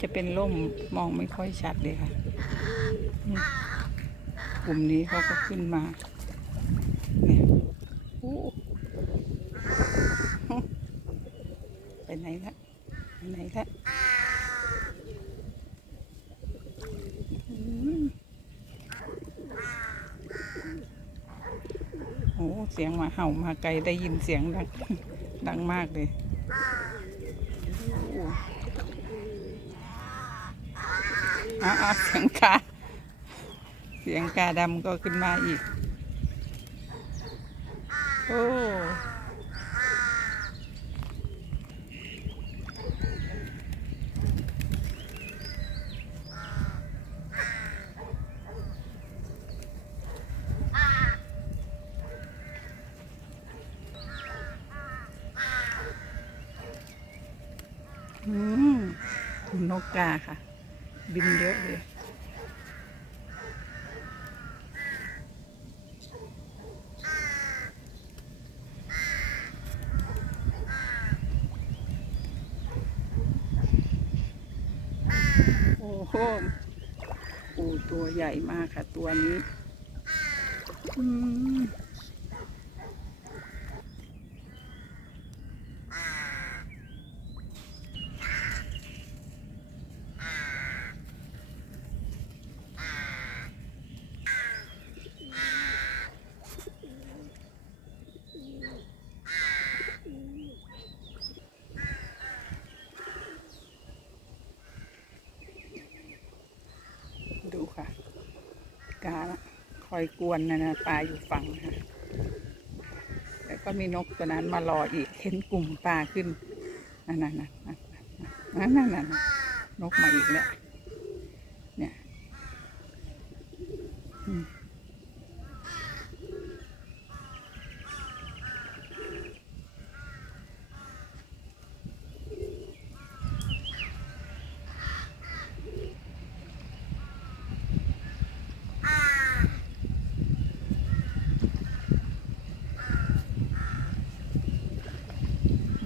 จะเป็นร่มมองไม่ค่อยชัดเลยค่ะกลุ่มนี้เขาก็ขึ้นมาเนี่ยโอ้ไปไหนละไปไหนละโอ้เสียงหมาเห่ามาไกลได้ยินเสียงดังดังมากเลยโอ้ อ้าวเสียงกา เสียงกาดำก็ขึ้นมาอีก โอ้อืมนกกาค่ะ บินเยอะเลยโอ้โหปูตัวใหญ่มากค่ะตัวนี้ อืมดูค่ะ กาละค อยกวนนะนะปลาอยู่ฝั่งค่ะแล้วก็มีนกตัวนั้นมารออีกเห็นกลุ่มปลาขึ้นนั่นนั่นนั่นนั่นนั่นนั่นนกมาอีกแล้ว เนี่ยอืม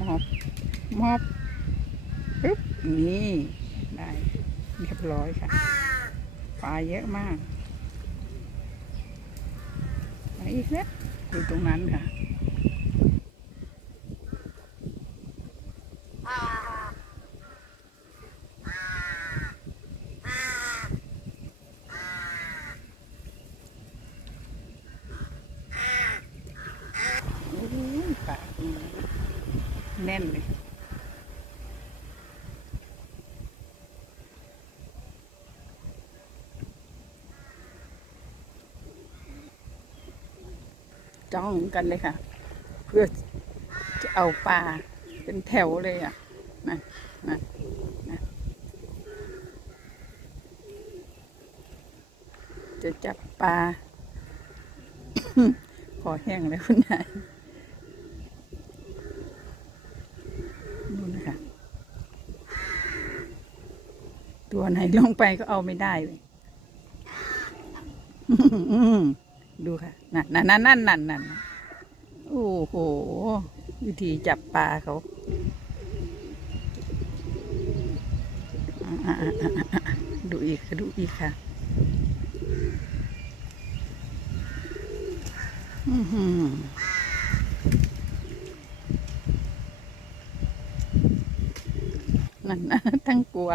มอบ มอบปึ๊บ นี่ได้เรียบร้อยค่ะปลาเยอะมากไปอีกแล้วอยู่ตรงนั้นค่ะ โอ้ยปลาตรงนั้นแน่นเลย จ้องกันเลยค่ะ เพื่อจะเอาปลาเป็นแถวเลยอะนะนะนะจะจับปลาขอแห้งแล้วคุณนายนู่นนะคะ ตัวไหนลงไปก็เอาไม่ได้เลย ดูค่ะ นั่นนั่นนั่นนั่นนั่นโอ้โห วิธีจับปลาเขาดูอีกค่ะดูอีกค่ะนั่นนะทั้งกลัว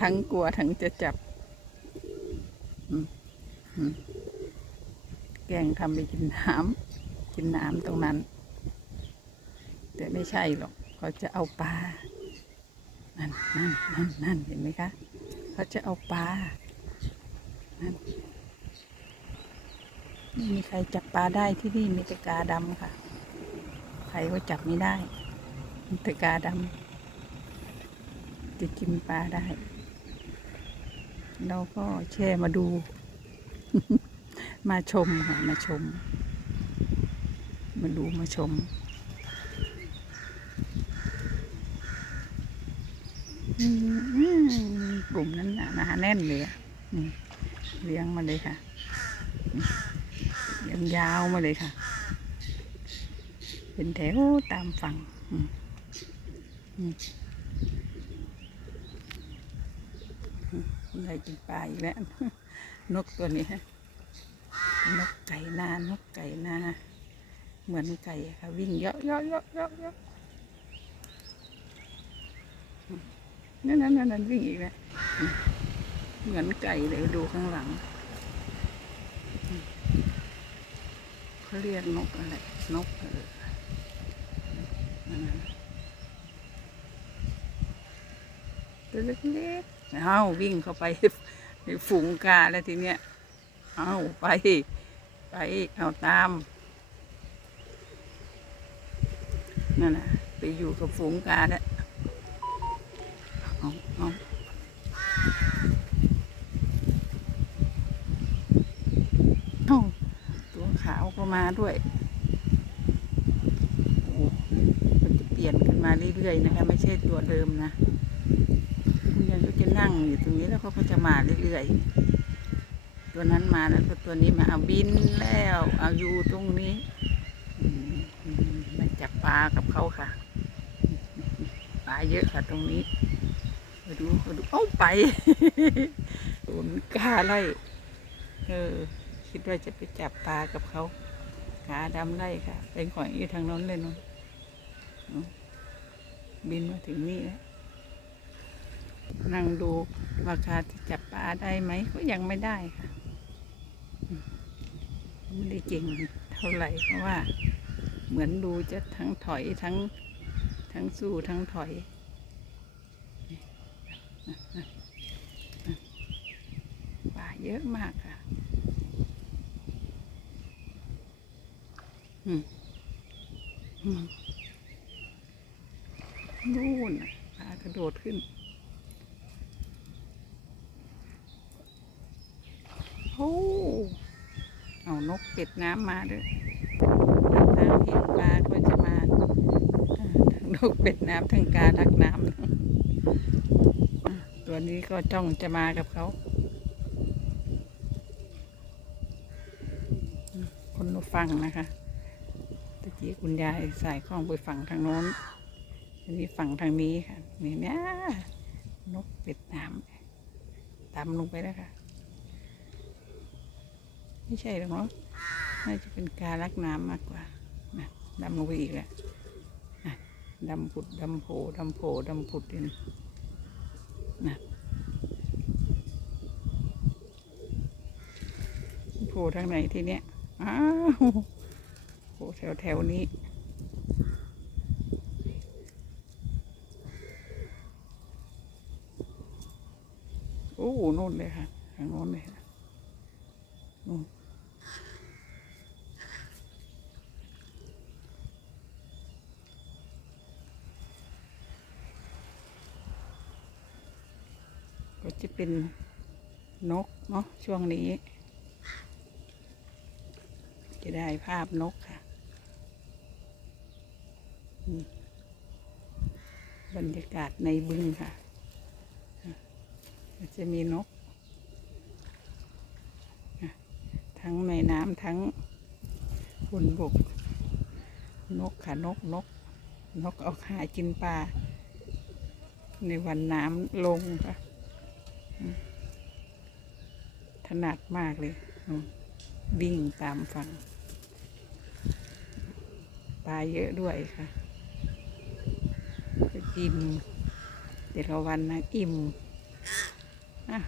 ทั้งกลัว ทั้งจะจับ อืมอืม แกงทำไปกินน้ำกินน้ำตรงนั้น แต่ไม่ใช่หรอกเขาจะเอาปลา นั่นนั่นนั่นนั่นเห็นไหมคะ เขาจะเอาปลา นั่นไม่มีใครจับปลาได้ที่นี่มีแต่กาดำค่ะ ใครก็จับไม่ได้มีแต่กาดำจะกินปลาได้ เราก็แช่มาดู มาชมค่ะมาชม มาดูมาชม กลุ่มนั้นนะหนาแน่นเลยนี่เลี้ยงมาเลยค่ะเลี้ยงยาวมาเลยค่ะ เป็นแถวตามฝั่งได้กินปลาอีกแล้วนกตัวนี้ นกไก่นานกไก่นาเหมือนไก่ค่ะ วิ่งเยอะเยอะเยอะเยอะเยอะนั่นนั่นนั่นนั่นวิ่งอีกแล้วเหมือนไก่เลยดูข้างหลังเขาเรียกนกอะไรนกเออนั่นน่ะตัวเล็กๆเอาวิ่งเข้าไปในฝูงกาแล้วทีเนี้ย เอาไป ไปเอาตาม นั่นนะไปอยู่กับฝูงกาแล้วเอาเอาเอาตัวขาวก็มาด้วยโอ้มันจะเปลี่ยนกันมาเรื่อยๆนะคะ ไม่ใช่ตัวเดิมนะคุณยายก็จะนั่งอยู่ตรงนี้แล้วเขาก็จะมาเรื่อยๆ ตัวนั้นมาแล้วตัวนี้มาเอาบินแล้ว เอาอยู่ตรงนี้มาจับปลากับเขาค่ะ ปลาเยอะค่ะตรงนี้มาดูมาดูเอ้าไปโดนกาไล่เออคิดว่าจะไปจับปลากับเขาขาดำไล่ค่ะ เป็นของอยู่ทางโน้นเลยนู้นบินมาถึงนี่แล้วนั่งดูราคาที่จับปลาได้ไหมก็ยังไม่ได้ค่ะ ไม่ได้เก่งเท่าไหร่เพราะว่า เหมือนดูจะทั้งถอยทั้งทั้งสู้ทั้งถอยป่าเยอะมากค่ะนู่นน่ะปลากระโดดขึ้น โอ้ นกเป็ดน้ำมาด้วยน้ำเห็นปลาก็จะมาทั้งนกเป็ดน้ำทั้งกาลักน้ำตัวนี้ก็จ้องจะมากับเขาคนฟังนะคะตะกี้คุณยายใส่ข้องไปฝั่งทางโน้นอันนี้ฝั่งทางนี้ค่ะนี่เนี่ยนกเป็ดน้ำตามลงไปแล้วค่ะ ไม่ใช่หรอกเนาะน่าจะเป็นกาลักน้ำมากกว่านะดำลงไปอีกแล้วนะดำผุดดำโผดำโผดำผุดเนนะโผล่ทางไหนทีเนี้ยอ้าวโผล่แถวแถวนี้โอ้โน่นเลยค่ะทางโน้นเลยค่ะนู่นก็จะ เป็นนกเนาะช่วงนี้ จะได้ภาพนกค่ะ บรรยากาศในบึงค่ะ จะมีนก ทั้งในน้ำทั้งบนบก นกค่ะนกนก นกเอาหากินปลาในวันน้ำลงค่ะ ถนัดมากเลย วิ่งตามฝั่งปลาเยอะด้วยค่ะก็กินแต่ละวันนะอิ่มอะ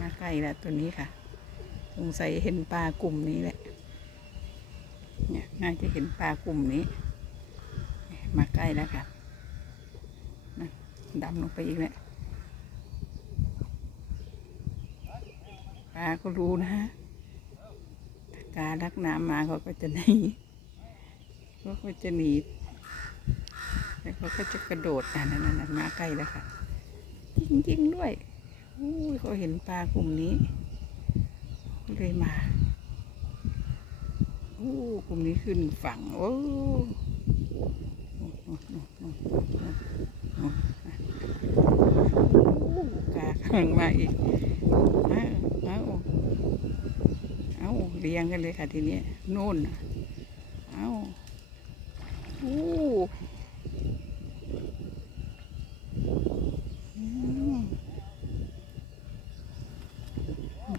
มาใกล้แล้วตัวนี้ค่ะ สงสัยเห็นปลากลุ่มนี้แหละ เนี่ย น่าจะเห็นปลากลุ่มนี้ มาใกล้แล้วค่ะ ดำลงไปอีกแล้วปลาก็รู้นะถ้ากาลักน้ำมาเขาก็จะหนีเขาก็จะหนีแล้วเขาก็จะกระโดดอะนั่นนั่นๆมาใกล้แล้วค่ะจริงๆด้วยอู้เขาเห็นปลากลุ่มนี้เลยมาอู้กลุ่มนี้ขึ้นฝั่งโอ้อู้ กาข้างมาอีกเอาเอาเอาเรียงกันเลยค่ะทีนี้โน่นเอาอู้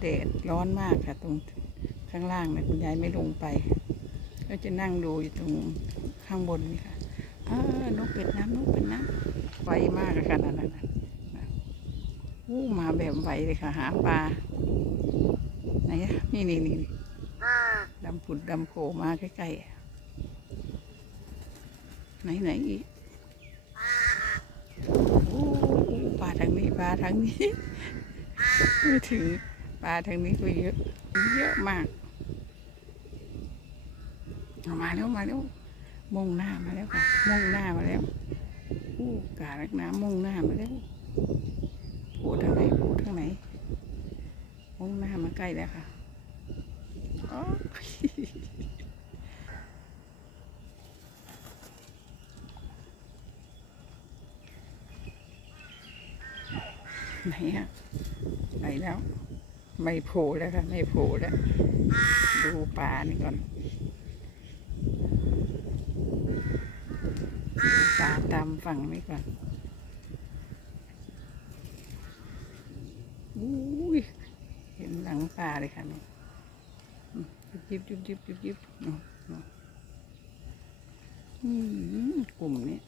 แดดร้อนมากค่ะ ตรงข้างล่างนะคุณยายไม่ลงไปก็จะนั่งดูอยู่ตรงข้างบนนี่ค่ะ เออนกเป็ดน้ำนกเป็ดน้ำ ไวมากเลยค่ะนั่นน่ะอู้มาแบบไวเลยค่ะ หาปลาไหนอะนี่นี่นี่ดำผุดดำโผล่มาใกล้ๆไหนไหนอีกโอ้ปลาทางนี้ปลาทางนี้ไม่ถึงปลาทางนี้ก็เยอะเยอะมากมาแล้วมาแล้วมุ่งหน้ามาแล้วค่ะมุ่งหน้ามาแล้ว อู้กาลักน้ำมุ่งหน้ามาแล้วโผล่ทางไหนโผล่ทางไหนมุ่งหน้ามาใกล้แล้วค่ะอ๋อไหนอะไหนแล้ว ไม่โผล่แล้วค่ะ ไม่โผล่แล้ว ดูปลานี่ก่อนดูปลา ตามฝั่งนี่ก่อนอุ้ยเห็นหลังปลาเลยค่ะนี่ยิบยิบยิบยิบยิบยิบอ๋ออ๋ออืมกลุ่มนี้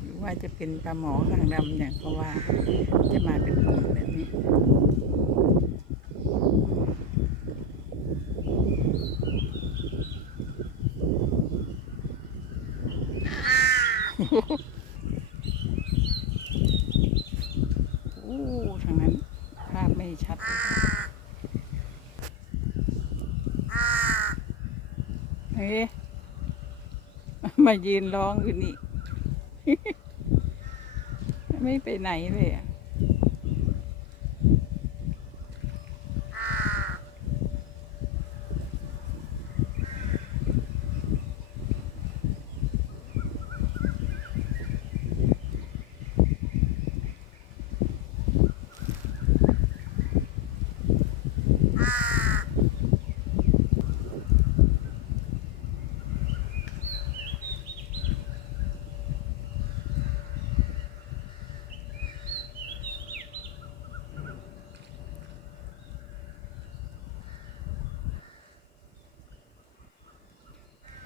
หรือว่าจะเป็นปลาหมอหางดำเนี่ยเพราะว่าจะมาเป็นกลุ่มแบบนี้ โอ้ทางนั้น ภาพไม่ชัดเฮ้ยมายืนร้องอยู่นี่ ไม่ไปไหนเลยอะ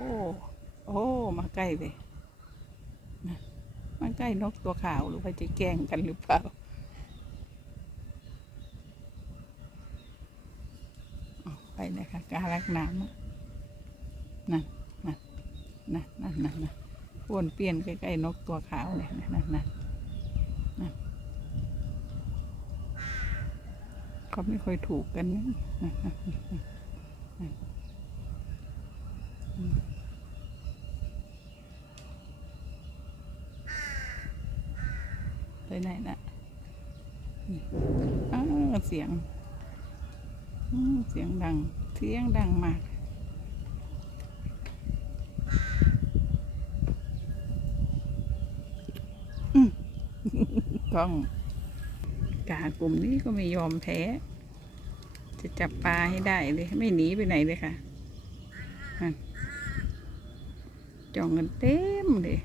อ้โอ้มาใกล้เลยนะมาใกล้นกตัวขาวหรือว่าจะแกล้งกันหรือเปล่าไปนะคะกาลักน้ำนั่นนั่นนั่นนั่นนั่นนั่นป้วนเปี้ยนใกล้ๆนกตัวขาวเลยนั่นนั่นนั่นนั่นเขาไม่ค่อยถูกกันนะนั่นนั่นนั่นนั่นนั่นอืม ไปไหนนะอ้าวเสียงเสียงดัง เสียงดังมากอืมกล้องกากลุ่มนี้ก็ไม่ยอมแพ้ จะจับปลาให้ได้เลย ไม่หนีไปไหนเลยค่ะจ้องกันเต็มเลย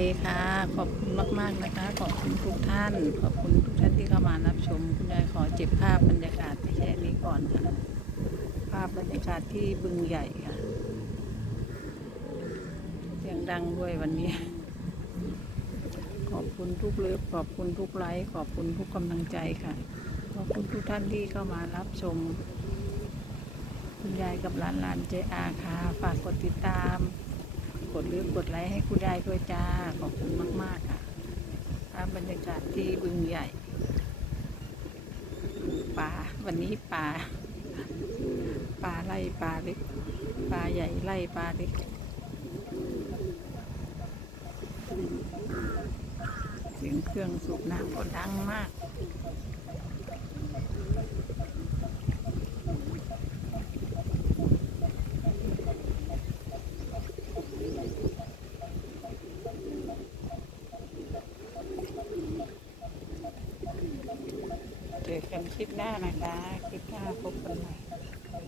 คค่ะ ขอบคุณมากๆนะคะ ขอบคุณทุกท่าน ขอบคุณทุกท่านที่เข้ามารับชม คุณยายขอเจ็บภาพบรรยากาศไปแค่นี้ก่อนค่ะ ภาพบรรยากาศที่บึงใหญ่ค่ะ เสียงดังด้วยวันนี้ ขอบคุณทุกเลิฟขอบคุณทุกไลค์ ขอบคุณทุกกำลังใจค่ะ ขอบคุณทุกท่านที่เข้ามารับชม คุณยายกับหลานหลานเจอาค่ะ ฝากกดติดตาม กดเลือกกดไลค์ให้คุณยายด้วยจ้า ขอบคุณมาก ๆ ค่ะภาพบรรยากาศที่บึงใหญ่ป่าวันนี้ป่าป่าไล่ปลาเล็กปลาใหญ่ไล่ปลาเล็กเสียงเครื่องสูบน้ำก็ดังมาก เจอกันคลิปหน้านะคะคลิปหน้าพบกันใหม่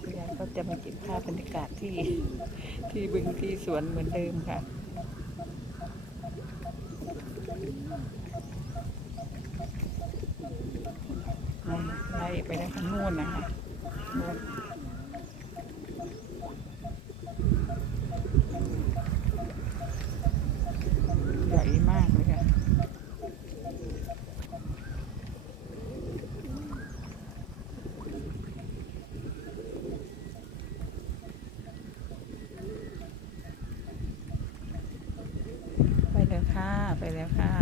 คุณยายก็จะมาเก็บภาพบรรยากาศที่ที่บึงที่สวนเหมือนเดิมค่ะไล่ไปได้ข้างนู่นนะคะนู่นใหญ่มากเลยค่ะ ไปแล้วค่ะ ไปแล้วค่ะ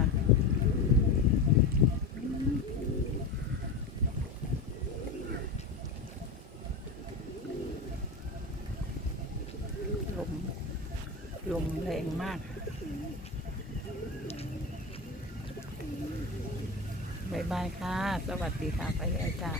ลม ลมแรงมาก บายบายค่ะ สวัสดีค่ะ ไปแล้วจ้า